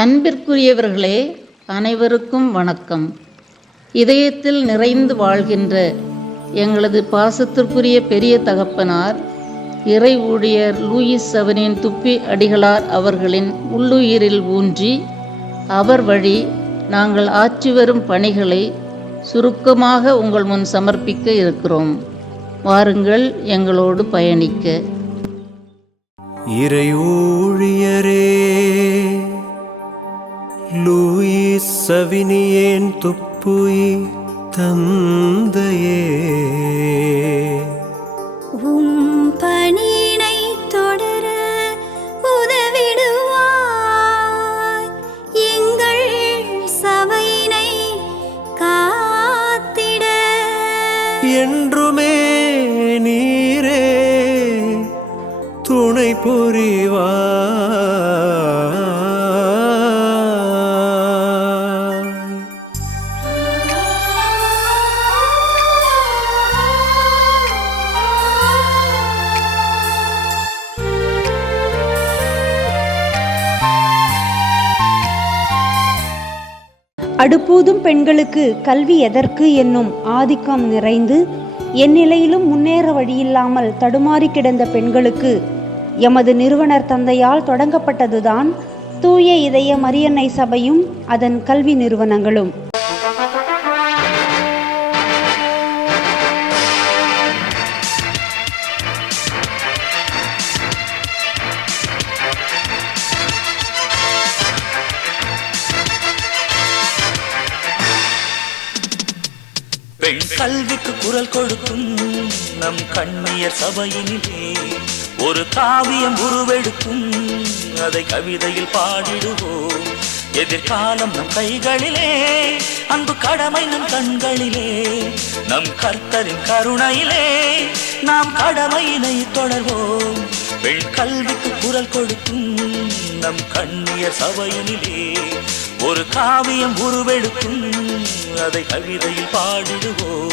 அன்பிற்குரியவர்களே, அனைவருக்கும் வணக்கம். இதயத்தில் நிறைந்து வாழ்கின்ற எங்களது பாசத்திற்குரிய பெரிய தகப்பனார் இறை ஊழியர் லூயிஸ் செவனின் துப்பி அடிகளார் அவர்களின் உள்ளுயிரில் ஊன்றி அவர் வழி நாங்கள் ஆற்றி வரும் பணிகளை சுருக்கமாக உங்கள் முன் சமர்ப்பிக்க இருக்கிறோம். வாருங்கள் எங்களோடு பயணிக்க. இறை ஊழியரே லூயிஸ் செவனியன் துப்புய் தந்தையே, உம் பணியினை தொடர உதவிடுவாய். எங்கள் சபையினை காத்திட என்றுமே நீரே துணை புரிவாய். அடுப்பூதும் பெண்களுக்கு கல்வி எதற்கு என்னும் ஆதிக்கம் நிறைந்து என் நிலையிலும் முன்னேற வழியில்லாமல் தடுமாறி கிடந்த பெண்களுக்கு எமது நிறுவனர் தந்தையால் தொடங்கப்பட்டதுதான் தூய இதய மரியன்னை சபையும் அதன் கல்வி நிறுவனங்களும். பெண் கல்விக்கு குரல் கொடுக்கும் நம் கண்ணியர் சபையினிலே ஒரு காவியம் உருவெடுக்கும், அதை கவிதையில் பாடிடுவோம். எதிர்காலம் நம் கைகளிலே, அன்பு கடமை நம் கண்களிலே, நம் கர்த்தரின் கருணையிலே நாம் கடமையினை தொடர்வோம். பெண் கல்விக்கு குரல் கொடுக்கும் நம் கண்ணியர் சபையினிலே ஒரு காவியம் உருவெடுக்கும், அதை கவிதையில் பாடிடுவோம்.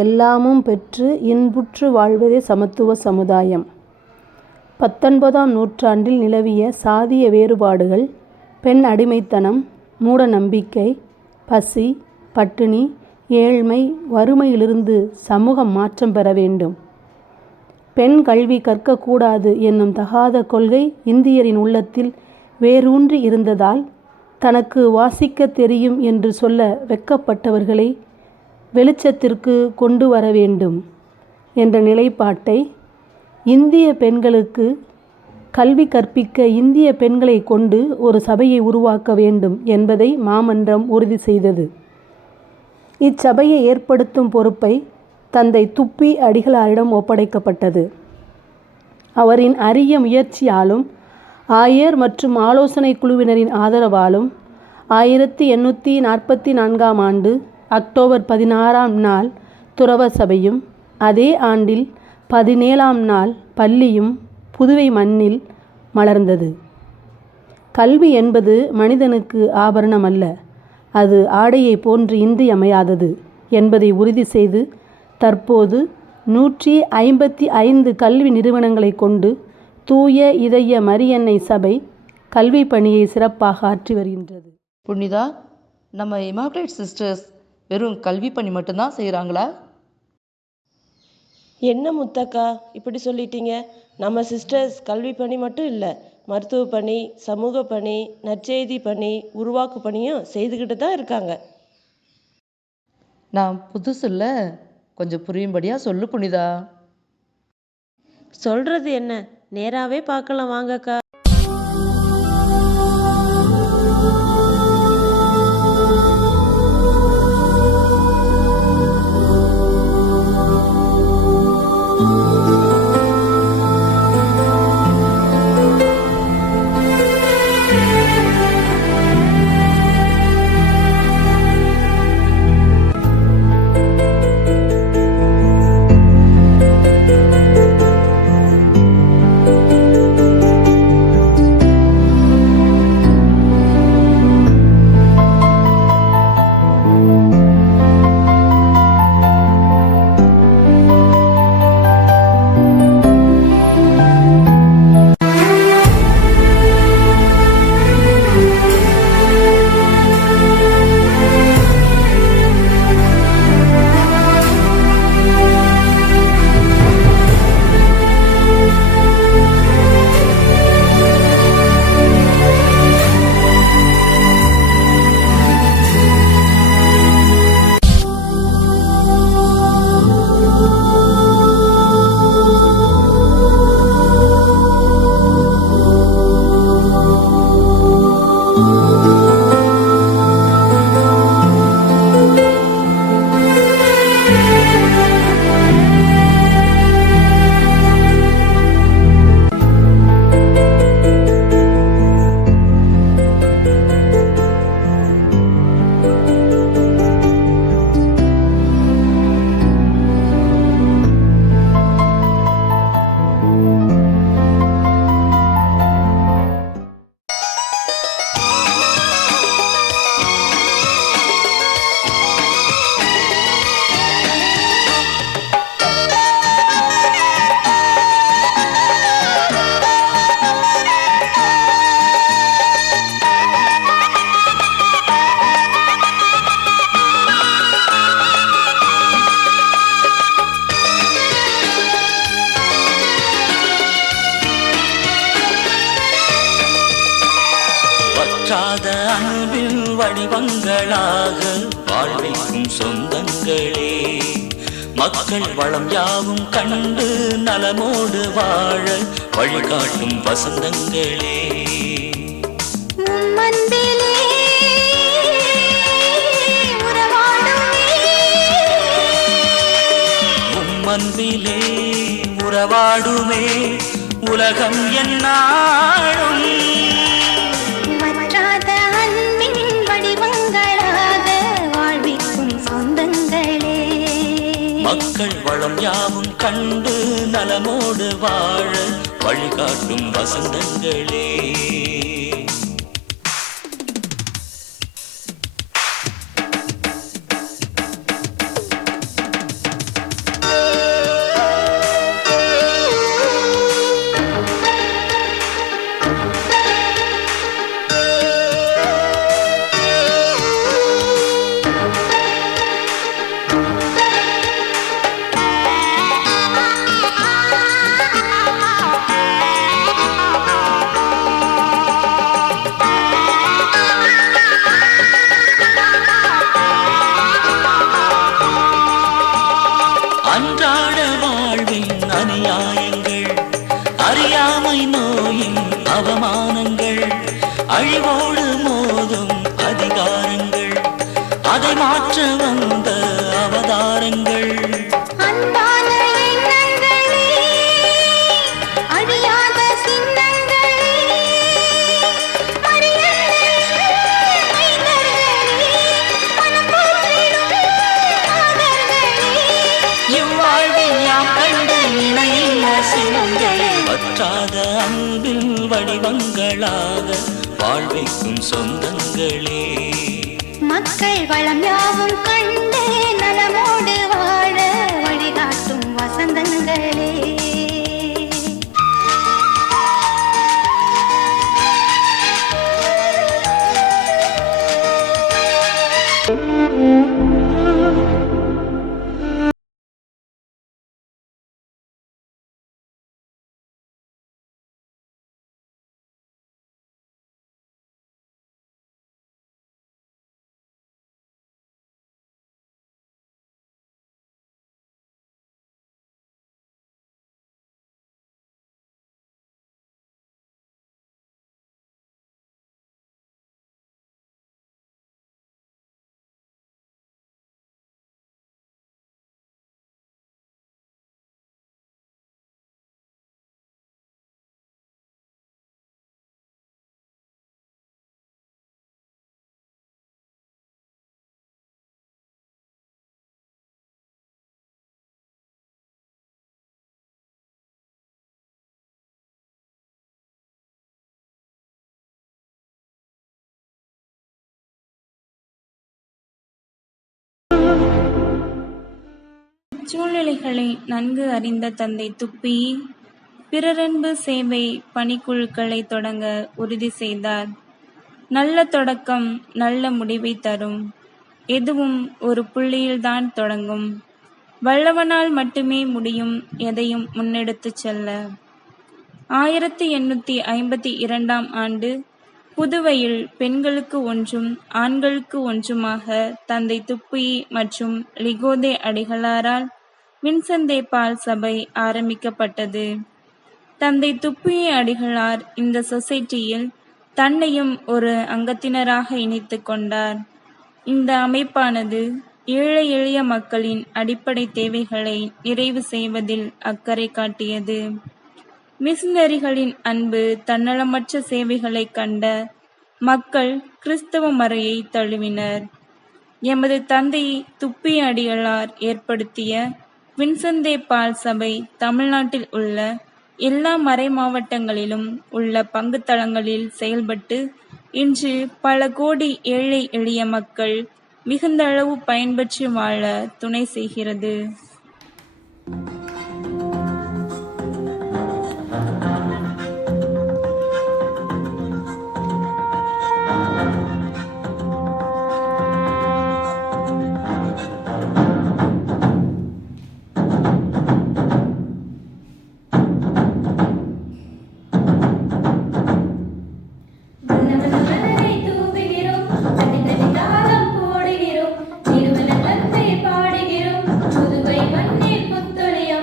எல்லாமும் பெற்று இன்புற்று வாழ்வதே சமத்துவ சமுதாயம். 19ஆம் நூற்றாண்டில் நிலவிய சாதிய வேறுபாடுகள், பெண் அடிமைத்தனம், மூட நம்பிக்கை, பசி, பட்டினி, ஏழ்மை, வறுமையிலிருந்து சமூகம் மாற்றம் பெற வேண்டும். பெண் கல்வி கற்கக்கூடாது என்னும் தகாத கொள்கை இந்தியரின் உள்ளத்தில் வேரூன்றி இருந்ததால் தனக்கு வாசிக்க தெரியும் என்று சொல்ல வெட்கப்பட்டவர்களை வெளிச்சத்திற்கு கொண்டு வர வேண்டும் என்ற நிலைப்பாட்டை, இந்திய பெண்களுக்கு கல்வி கற்பிக்க இந்திய பெண்களை கொண்டு ஒரு சபையை உருவாக்க வேண்டும் என்பதை மாமன்றம் உறுதி செய்தது. இச்சபையை ஏற்படுத்தும் பொறுப்பை தந்தை துப்பி அடிகளாரிடம் ஒப்படைக்கப்பட்டது. அவரின் அரிய முயற்சியாலும் ஆயர் மற்றும் ஆலோசனை குழுவினரின் ஆதரவாலும் 1844ஆம் ஆண்டு அக்டோபர் 16ஆம் நாள் துறவ சபையும், அதே ஆண்டில் 17ஆம் நாள் பள்ளியும் புதுவை மண்ணில் மலர்ந்தது. கல்வி என்பது மனிதனுக்கு ஆபரணம் அல்ல, அது ஆடையை போன்று இன்றியமையாதது என்பதை உறுதி செய்து தற்போது 155 கல்வி நிறுவனங்களை கொண்டு தூய இதய மரியன்னை சபை கல்வி பணியை சிறப்பாக ஆற்றி வருகின்றது. புனிதா, நம்ம இமாகுலேட் சிஸ்டர்ஸ் வெறும் கல்வி பணி மட்டும்தான் செய்கிறாங்களா? என்ன முத்தக்கா இப்படி சொல்லிட்டீங்க? நம்ம சிஸ்டர்ஸ் கல்வி பணி மட்டும் இல்லை, மருத்துவ பணி, சமூக பணி, நற்செய்தி பணி, உருவாக்கு பணியும் செய்துக்கிட்டு தான் இருக்காங்க. நான் புதுசுல்ல, கொஞ்சம் புரியும்படியாக சொல்லு புனிதா. சொல்றது என்ன, நேராகவே பார்க்கலாம் வாங்கக்கா. வற்றாத அன்பின் வடிவங்களாக வாழ்விக்கும் சொந்தங்களே, மக்கள் வளம் யாவும் கண்டு நலமோடு வாழ வழிகாட்டும் வசந்தங்களே. அன்பிலே உறவாடுமே உலகம் என்னாலும், வற்றாத அன்பின் வடிவங்களாக வாழ்விக்கும் சொந்தங்களே. மக்கள் வளம் யாவும் கண்டு நலமோடு வாழ வழிகாட்டும் வசந்தங்களே. அன்றாட வாழ்வின் அநியாயங்கள், அறியாமை நோயின் அவமானங்கள், அழிவோடு மோதும் அதிகாரங்கள், அதை மாற்ற வந்த அவதாரங்கள். அன்பான எண்ணங்களே, அழியாத சின்னங்களே, அரியணைகளே, மனம் போற்றிடும் மாதர்களே, இவ்வாழ்வில் யாம் கண்ட இணையில்ல சின்னங்கள், வற்றாத அன்பில் வடிவங்களாக வாழ்வைக்கும் சொந்தங்களே. மக்கள் வளம் யாவும் கண்டு நலமோடு வாழ வழிகாட்டும் வசந்தங்களே. சூழ்நிலைகளை நன்கு அறிந்த தந்தை துப்பி பிறரன்பு சேவை பணிக்குழுக்களை தொடங்க உறுதி செய்தார். நல்ல தொடக்கம் நல்ல முடிவை தரும். எதுவும் ஒரு புள்ளியில்தான் தொடங்கும். வல்லவனால் மட்டுமே முடியும் எதையும் முன்னெடுத்துச் செல்ல. 1852 ஆண்டு புதுவையில் பெண்களுக்கு ஒன்றும் ஆண்களுக்கு ஒன்றுமாக தந்தை துப்பி மற்றும் லிகோதே அடிகளாரால் வின்சென்தே பால் சபை ஆரம்பிக்கப்பட்டது. தந்தை துப்பிய அடிகளார் இந்த சொசைட்டியில் தன்னையும் ஒரு அங்கத்தினராக இணைத்து கொண்டார். இந்த அமைப்பானது ஏழை எளிய மக்களின் அடிப்படை தேவைகளை நிறைவு செய்வதில் அக்கறை காட்டியது. மிஷனரிகளின் அன்பு தன்னலமற்ற சேவைகளை கண்ட மக்கள் கிறிஸ்தவ மறையை தழுவினர். எமது தந்தை துப்பிய அடிகளார் ஏற்படுத்திய வின்சென்தே பால் சபை தமிழ்நாட்டில் உள்ள எல்லா மறை மாவட்டங்களிலும் உள்ள பங்கு தளங்களில் செயல்பட்டு இன்று பல கோடி ஏழை எளிய மக்கள் மிகுந்த அளவு பயன்பெற்று வாழ துணை செய்கிறது. பாடுகிறோம் புதுவை மண்ணில் புத்தொழியம்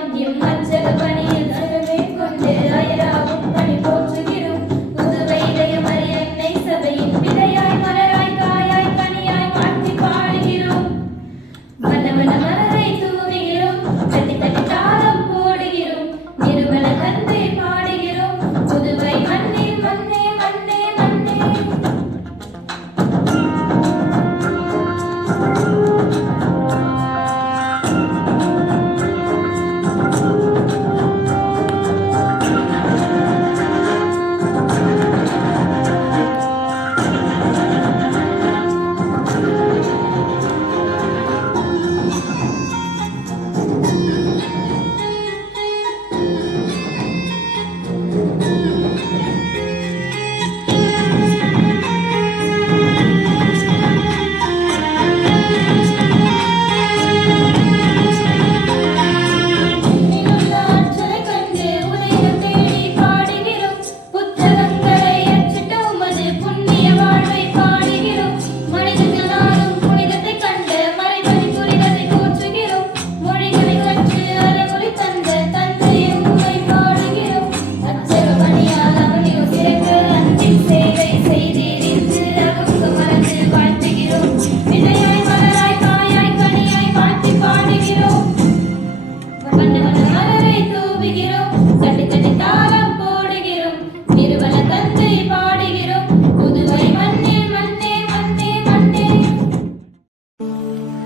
கூவுகிறோம், தட்டி தட்டி தாளம் போடுகிறோம், நிறுவன தந்தை பாடுகிறோம், புதுவை மண்ணே மண்ணே மண்ணே மண்ணே.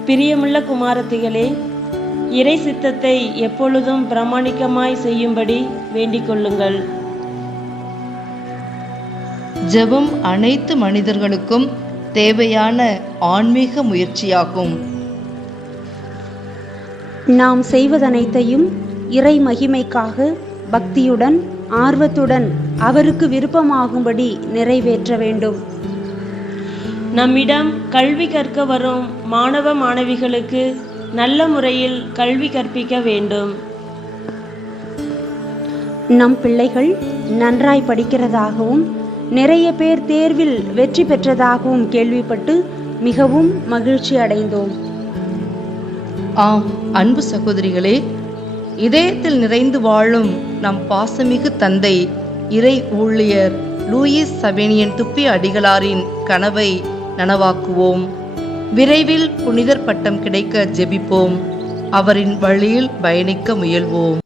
பிரியமுள்ள குமாரத்திகளே, இறை சித்தத்தை எப்பொழுதும் பிரமாணிக்கமாய் செய்யும்படி வேண்டிக் கொள்ளுங்கள். ஜெபம் அனைத்து மனிதர்களுக்கும் தேவையான ஆன்மீக முயற்சியாகும். நாம் செய்வதனைத்தையும் இறை மகிமைக்காக பக்தியுடன் ஆர்வத்துடன் அவருக்கு விருப்பமாகும்படி நிறைவேற்ற வேண்டும். நம்மிடம் கல்வி கற்க வரும் மாணவ மாணவிகளுக்கு நல்ல முறையில் கல்வி கற்பிக்க வேண்டும். நம் பிள்ளைகள் நன்றாய் படிக்கிறதாகவும் நிறைய பேர் தேர்வில் வெற்றி பெற்றதாகவும் கேள்விப்பட்டு மிகவும் மகிழ்ச்சி அடைந்தோம். ஆம் அன்பு சகோதரிகளே, இதயத்தில் நிறைந்து வாழும் நம் பாசமிகு தந்தை இறை ஊழியர் லூயிஸ் சவேனியன் துப்பி அடிகளாரின் கனவை நனவாக்குவோம். விரைவில் புனிதர் பட்டம் கிடைக்க ஜெபிப்போம். அவரின் வழியில் பயணிக்க முயல்வோம்.